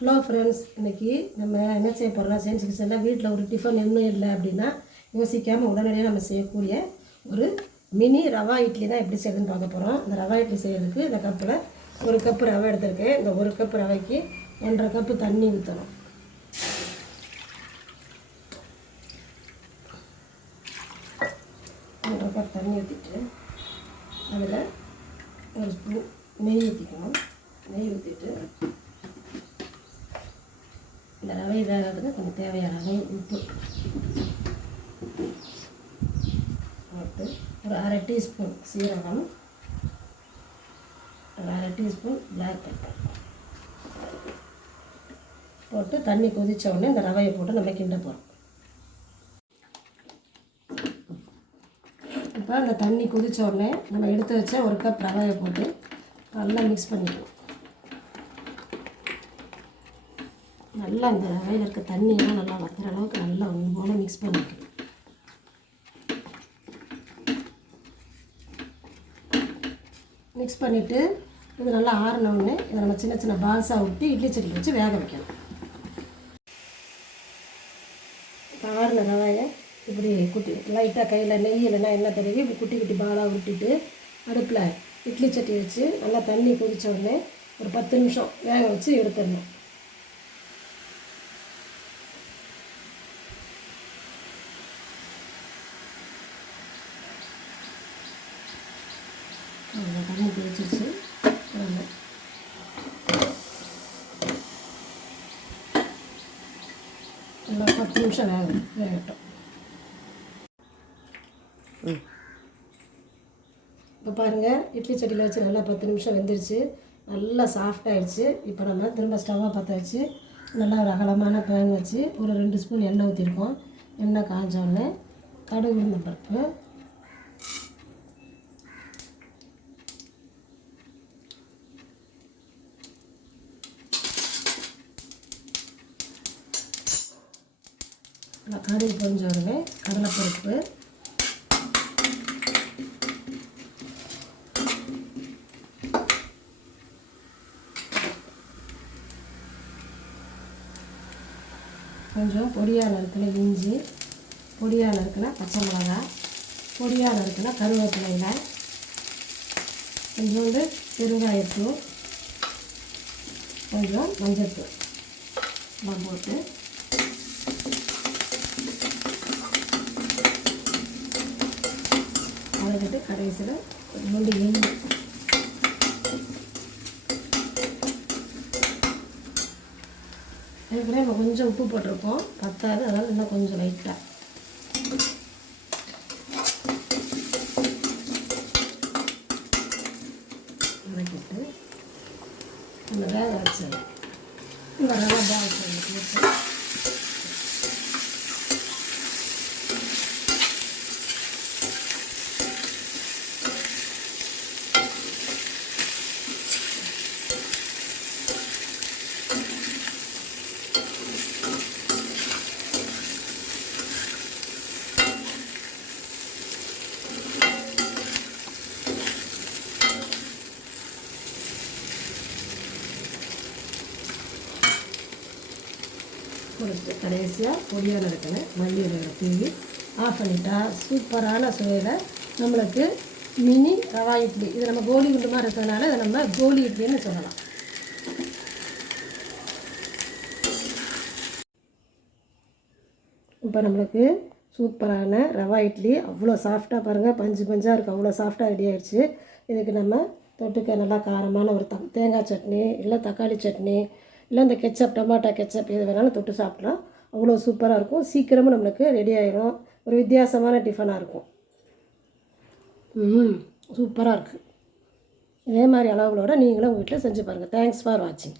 Hello friends, இன்றைக்கி நம்ம என்ன செய்ய போகிறோம்னா சயின்ஸ் கிச்சனில் வீட்டில் ஒரு டிஃபன் இன்னும் இல்லை அப்படின்னா யோசிக்காமல் உடனடியாக நம்ம செய்யக்கூடிய ஒரு மினி ரவா இட்லி தான் எப்படி செய்யுதுன்னு பார்க்க போகிறோம். இந்த ரவா இட்லி செய்கிறதுக்கு இந்த கப்பில் ஒரு கப்பு ரவை எடுத்துருக்கேன். இந்த ஒரு கப்பு ரவைக்கு 1.5 கப்பு தண்ணி ஊற்றணும். ஒன்றரை கப் தண்ணி ஊற்றிட்டு அதில் ஒரு ஸ்பூன் நெய் ஊற்றிக்கணும். நெய் ஊற்றிட்டு இந்த ரவை வேகிறதுக்கு கொஞ்சம் தேவையான அளவு உப்பு போட்டு ஒரு 1/2 டீஸ்பூன் சீரகம், ஒரு 1/2 டீஸ்பூன் பிளாக் பெப்பர் போட்டு தண்ணி கொதித்த உடனே இந்த ரவையை போட்டு நம்ம கிண்ட போகிறோம். இப்போ அந்த தண்ணி கொதித்த உடனே நம்ம எடுத்து வச்ச ஒரு கப் ரவையை போட்டு நல்லா மிக்ஸ் பண்ணிக்கணும். நல்லா இந்த ரவையில் இருக்க தண்ணியெல்லாம் நல்லா வற்றுற அளவுக்கு நல்லா ஒன்று போல் மிக்ஸ் பண்ணிக்கணும். மிக்ஸ் பண்ணிவிட்டு இது நல்லா ஆறினோடனே இதை நம்ம சின்ன சின்ன பால்ஸாக ஊற்றி இட்லி சட்டியில் வச்சு வேக வைக்கணும். இப்போ ஆறின ரவையை இப்படி குட்டி லைட்டாக கையில் நெய் இல்லைன்னா எண்ணெய் தடவி இப்படி குட்டி குட்டி பாலாக ஊட்டிட்டு அடுப்பில் இட்லி சட்டி வச்சு நல்லா தண்ணி கொதித்த உடனே ஒரு 10 நிமிஷம் வேக வச்சு எடுத்துடணும். தண்ணி கொதிச்சிச்சு. நல்லா 10 நிமிஷம் வேகட்டும். இப்போ பாருங்கள், இட்லி சட்டியில் வச்சு நல்லா 10 நிமிஷம் வெந்துருச்சு. நல்லா சாஃப்டாகிடுச்சு. இப்போ நம்ம திரும்ப ஸ்டவ்வை பற்ற வச்சு நல்லா ஒரு அகலமான பேன் வச்சு ஒரு 2 ஸ்பூன் எண்ணெய் ஊற்றிருக்கோம். எண்ணெய் காஞ்சோடனே கடுகு உளுந்தம் பருப்பு, கடுகு பொரிஞ்ச உடனே கடலைப்பருப்பு, கொஞ்சம் பொடியாக நறுக்கின இஞ்சி, பொடியாக நறுக்கின பச்சை மிளகாய், பொடியாக நறுக்கின கருவேப்பிலையில, கொஞ்சோண்டு பெருங்காயத்தூள், கொஞ்சம் மஞ்சள்தூள் எல்லாம் போட்டு வதக்கிட்டு கடைசியில் கொஞ்சோண்டு எண்ணெய், ஏற்கனவே நம்ம கொஞ்சம் உப்பு போட்டிருப்போம், பத்தாது, அதனால் இன்னும் கொஞ்சம் லைட்டாக வதக்கிட்டு அந்த வேக வச்சது இந்த ரவை பால்ஸ் போட்டு கொடுத்து கடைசியாக பொடியாக நறுக்கின மல்லி இலையை தூவி ஆஃப் பண்ணிட்டா சூப்பரான சுவையில் நம்மளுக்கு மினி ரவா இட்லி. இது நம்ம கோலி குண்டு மாதிரி இருக்கிறதுனால இதை நம்ம கோலி இட்லின்னு சொல்லலாம். இப்போ நம்மளுக்கு சூப்பரான ரவா இட்லி அவ்வளோ சாஃப்டாக பாருங்கள், பஞ்சு பஞ்சாக இருக்குது, அவ்வளோ சாஃப்டாக ரெடி ஆகிடுச்சு. இதுக்கு நம்ம தொட்டுக்க நல்லா காரமான ஒரு தேங்காய் சட்னி, இல்லை தக்காளி சட்னி, இல்லை இந்த கெச்சப், டொமாட்டோ கெச்சப் எது வேணாலும் தொட்டு சாப்பிட்லாம். அவ்வளோ சூப்பராக இருக்கும். சீக்கிரமும் நம்மளுக்கு ரெடி ஆகிடும். ஒரு வித்தியாசமான டிஃபனாக இருக்கும். சூப்பராக இருக்குது. இதே மாதிரி அளவுகளோடு நீங்களும் உங்கள் வீட்டில் செஞ்சு பாருங்கள். தேங்க்ஸ் ஃபார் வாட்சிங்.